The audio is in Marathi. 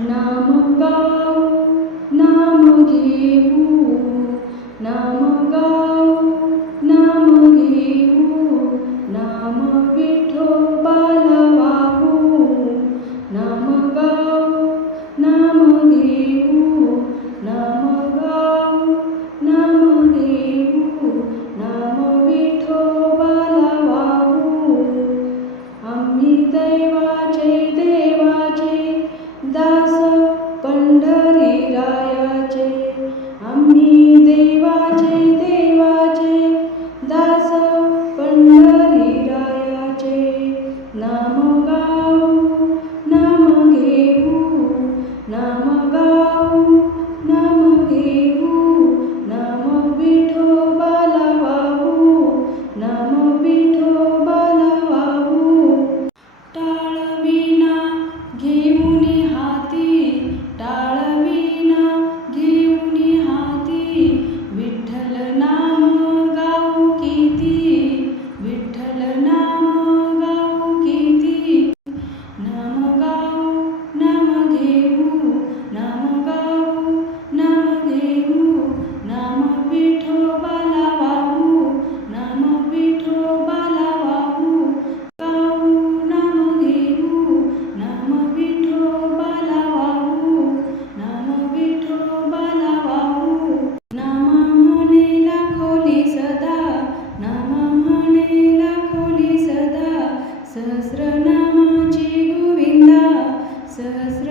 नाम गाऊ नाम घेऊ, नाम गाऊ नाम घेऊ, नाम विठोबाला वाहू, नाम गाऊ नाम घेऊ, नाम गाऊ नाम घेऊ, नाम विठोबाला वाहू. आम्ही देवाचे दास पंढरीरायाचे, आम्ही देवाचे दास पंढरीरायाचे. नाम गाऊ नाम घेऊ, नाम गाऊ नाम घेऊ, नाम विठोबाला वाहू, नाम विठोबाला वाहू. टाळविना घेऊन हाती, टाळविना घेऊन हाती, विठ्ठल नाम गाऊ किती, विठ्ठल नाम गाऊ किती. नाम गाऊ नाम घेऊ, नाम गाऊ नाम घेऊ, नाम विठोबाला वाहू, नाम विठोबाला वाहू. गाऊ नाम घेऊ, नाम विठोबाला वाहू, नाम विठोबाला वाहू. नाम म्हणेला खोली सदा, नाम म्हणेला खोली सदा, सहस्रनामाची गोविंदा, सहस्र